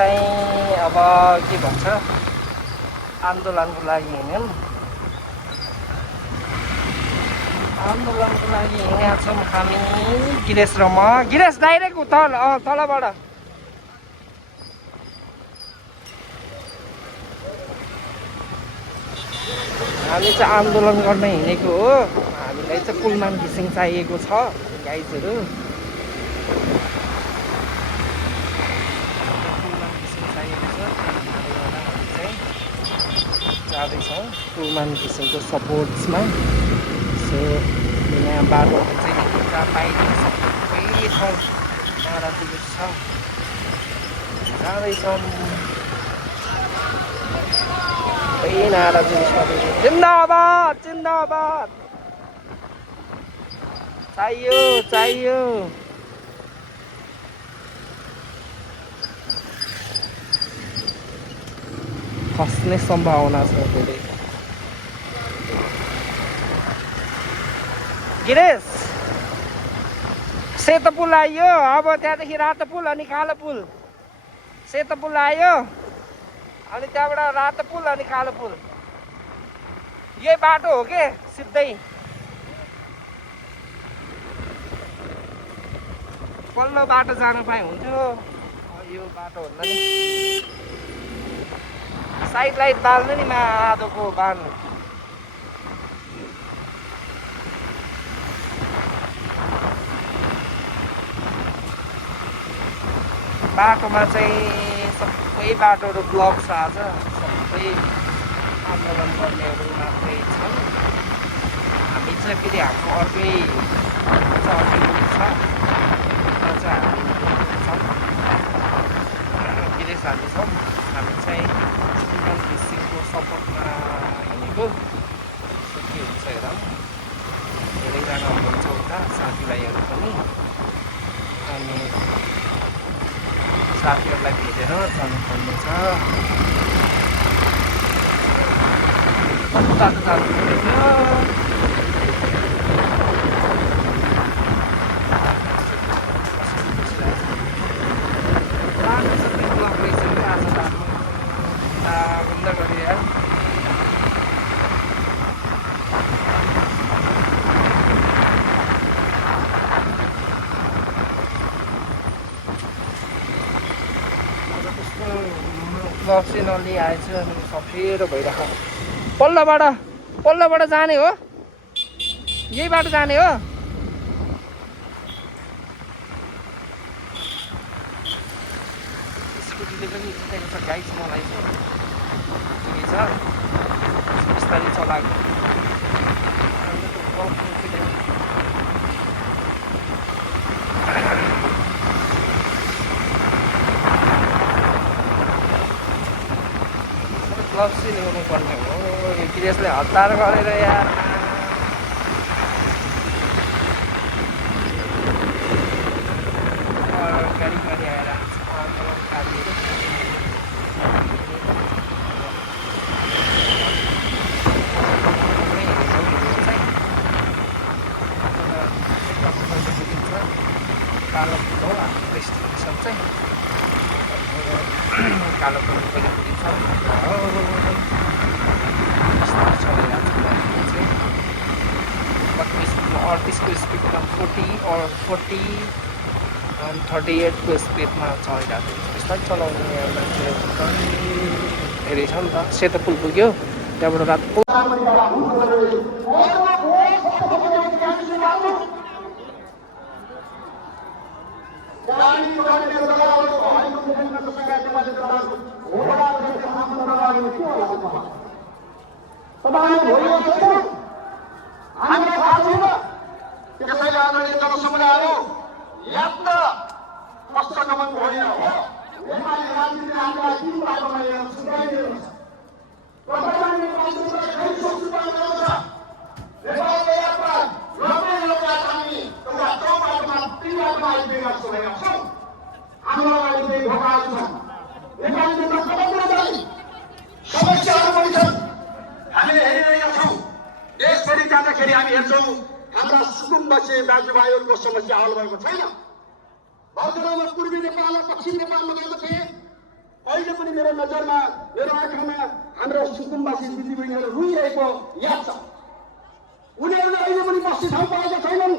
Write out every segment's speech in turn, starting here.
चाहिँ अब के भन्छ आन्दोलनको लागि हिँड्यौँ। आन्दोलनको लागि हिँडेका छौँ हामी गिरेश र म। गिरेश डाइरेक्ट तलबाट हामी चाहिँ आन्दोलन गर्न हिँडेको हो। हामीलाई चाहिँ कुलमान घिसिङ चाहिएको छ गाइजहरू। कुलमान घिसिङ चाहिएको छ, हामी चाहिँ जाँदैछौँ कुलमान घिसिङको सपोर्ट्समा। सो यहाँ बाटोहरू चाहिँ जहाँ पाइने सबै ठाउँ नाराजगी छ, जाँदैछौँ सबै नाराजगी छ। जिन्दाबाद जिन्दाबाद चाहियो चाहियो। खस्ने सम्भावना छ धेरै। गिरेश सेतो पुल आयो, अब त्यहाँदेखि रातो पुल अनि कालो पुल। सेतो पुल आयो अनि त्यहाँबाट रातो पुल अनि कालो पुल। यही बाटो हो के सिधै पल्लो बाटो जानु पाए हुन्थ्यो। यो बाटो भन्दा नि साइड लाइट बाल्नु नि आधोको बाल्नु। बाटोमा चाहिँ सबै बाटोहरू ब्लक छ आज। सबै आन्दोलन गर्नेहरू मात्रै छन्। हामी चाहिँ फेरि हाम्रो अर्कै छ। गिरेश हामी छौँ। हामी चाहिँ कुलमान घिसिङको सपोर्टमा हिँडेको। के हुन्छ हेरौँ। धेरैजना हुनुहुन्छ उता साथीभाइहरू पनि। अनि साथीहरूलाई भेटेर जानुपर्ने छ। कता जानु पर्दैन। बक्सी नली आएछ अनि सफेरो भइरहेको। पल्लोबाट जाने हो, यही बाटो जाने हो। स्कुटीले पनि उठेको छ गाइड मलाई चाहिँ ठिकै छ बिस्तारै चलाएको। ग्लभ्स ल्याउनु पर्ने हो। यो गिरेशले हतार गरेर यार गाडी आएर आन्दोलनकारीहरू कालो फुल हो हाम्रो डेस्टिनेसन चाहिँ। कालो फुल पनि पुगिन्छ। स्पिडमा 38को स्पिडमा 40 अनि 38को स्पिडमा चलिरहेको छ। बिस्तारै चलाउने मान्छेहरू धेरै छ नि त। सेतो पुल पुग्यो त्यहाँबाट रात त्यसैले आदरणीय जनसमुदायहरू यात्र पश्चगमन गरेर हो नेपाली राजनीति हामीलाई किन बाटोमा लिएर सुधारिदिएको छ। नेपालले यात्रा लम्बी यात्रा हामी एउटा चौबाटोमा 3 बाटोमा आइपुगेका छौँ भनेका छौँ। हाम्रो लागि चाहिँ ढोकाहरू छन्। नेपाली जनता समग्र चाहिँ समस्याहरू पनि छन्। हामीले हेरिरहेका छौँ। देशभरि जाँदाखेरि हामी हेर्छौँ हाम्रा सुकुम्बसे दाजुभाइहरूको समस्या हल भएको छैन। भर्खरमा पूर्वी नेपाल र पश्चिम नेपालमा गएको थिएँ। अहिले पनि मेरो नजरमा मेरो आँखामा हाम्रो सुकुम्बासी दिदीबहिनीहरू रोइरहेको याद छ। उनीहरूले अहिले पनि बस्ने ठाउँ पाएका छैनन्।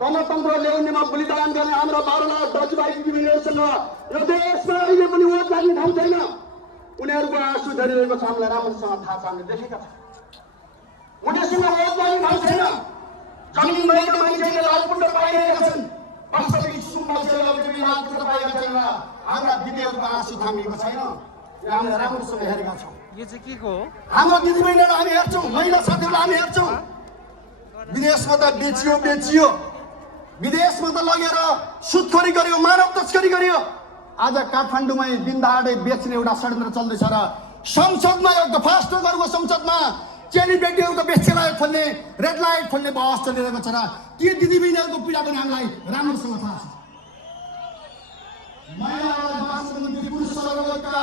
गणतन्त्र ल्याउनेमा बलिदान गर्ने हाम्रा 12 लाख दाजुभाइ दिदीबहिनीहरूसँग यो देशमा अहिले पनि वोट लाग्ने ठाउँ छैन। उनीहरूको आँसु झरिरहेको छ, हामीलाई राम्रोसँग थाहा छ, हामीले देखेका छौँ। उनीहरूसँग वोट लाग्ने ठाउँ छैन। जमिन भएको मान्छेले लालपुण्ड पाइरहेका छन्, वास्तविक सुकुम्बासीहरूले लालपुण्ड पाएका छैन। हाम्रा दिदीहरूको आँसु थामिएको छैन। यो हामीले राम्रोसँग हेरेका छौँ। यो चाहिँ के को हो? हाम्रो दिदीबहिनीहरू हामी हेर्छौँ, महिला साथीहरूलाई हामी हेर्छौँ। विदेशमा त बेचियो, विदेशमा त लगेर सुत्खोरी गर्यो, मानव तस्करी गर्यो। आज काठमाडौँमै दिनदहाडे बेच्ने एउटा षड्यन्त्र चल्दैछ र संसदमा एउटा फास्ट ट्र्याकको संसदमा चेलीबेटी एउटा बेच्चेलाई खोल्ने, रेड लाइट खोल्ने बहस चलिरहेको छ र ती दिदीबहिनीहरूको पीडा पनि हामीलाई राम्रोसँग थाहा छ। महिलाहरूलाई राष्ट्रमन्त्री पुरुष सदरका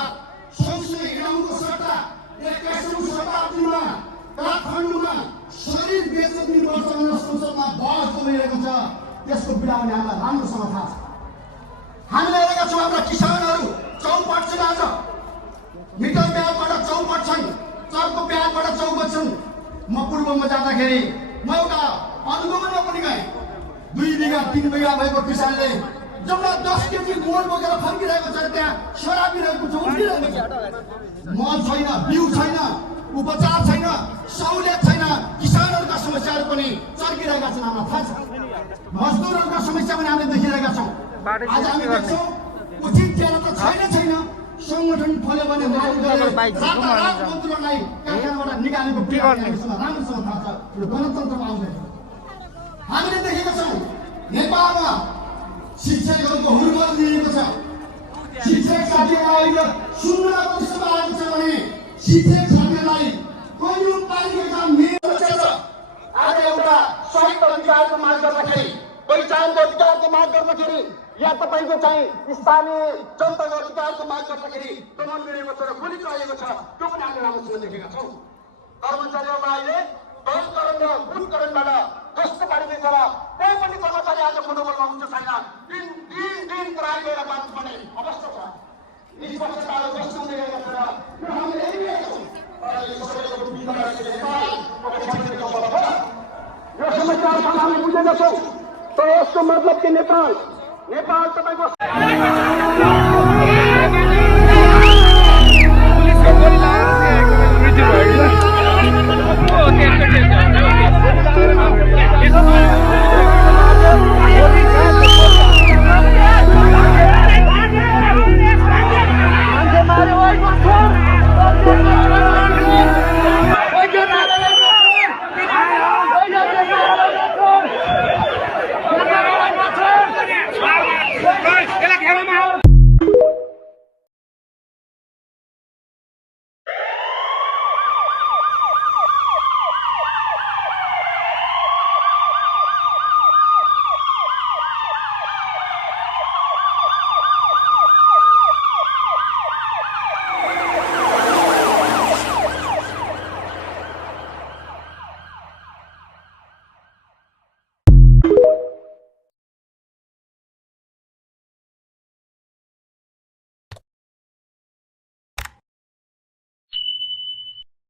सँगसँगै हिँडाउनुको सट्टा 21औं शताब्दीमा काठमाडौँमा शरीर बेच्न दिनुपर्छ भनेर संसदमा बहस चलिरहेको छ। त्यसको पीडा पनि हामीलाई राम्रोसँग थाहा छ। हामीले हेरेका छौँ हाम्रा किसानहरू चौपट छन्। आज मिटर ब्यागबाट चौपट छन्, चर्को ब्यागबाट चौपट छन्। म पूर्वमा जाँदाखेरि म एउटा अनुगमनमा पनि गएँ। 2 बिघा 3 बिघा भएको किसानले जम्मा 10 केजी गोड बोकेर फर्किरहेको छ। त्यहाँ शराब पिरहेको छ, उठिरहेको छ। मल छैन, बिउ छैन, उपचार छैन, सहुलियत छैन। किसानहरूका समस्याहरू पनि चर्किरहेका छन्, हामीलाई थाहा छ। मजदुरहरूका समस्या पनि हामीले देखिरहेका छौँ। आज हामी देख्छौँ उचित ज्याला त छैन। संगठन खोल्यो भने रातारात मजदुरलाई कारखानाबाट निकालेको राम्रोसँग थाहा छ। यो गणतन्त्रमा आउँदैन। हामीले देखेका छौँ नेपालमा शिक्षकहरूको हुर्मत लिएको छ। शिक्षक साथीहरूलाई सुन्नमा कस्तो आएको छ भने शिक्षक साथीहरूलाई कैयौं पालिका मेरो छ। आज एउटा स्वास्थ्य अधिकारको माग गर्दाखेरि, पहिचानको अधिकारको माग गर्दाखेरि या तपाईँको चाहिँ स्थानीय जनताको अधिकारको माग गर्दाखेरि दमन गरिएको छ र गोली चलेको छ। त्यो पनि हामीले राम्रोसँग देखेका छौँ। कर्मचारीहरूलाई अहिले दलकरण र बुटकरणबाट कस्तो पारिँदैछ र कोही पनि कर्मचारी आज मनोबलमा उच्च छैन। दिन करार गएर बाँच्नुपर्ने अवस्था छ। निष्पक्षताहरू कस्तो हुँदैरहेको छ र हामीले हेरिरहेका छौँ। यो समस्याहरू हामी बुझेका छौँ। तर यसको मतलब कि नेपाल तपाईँको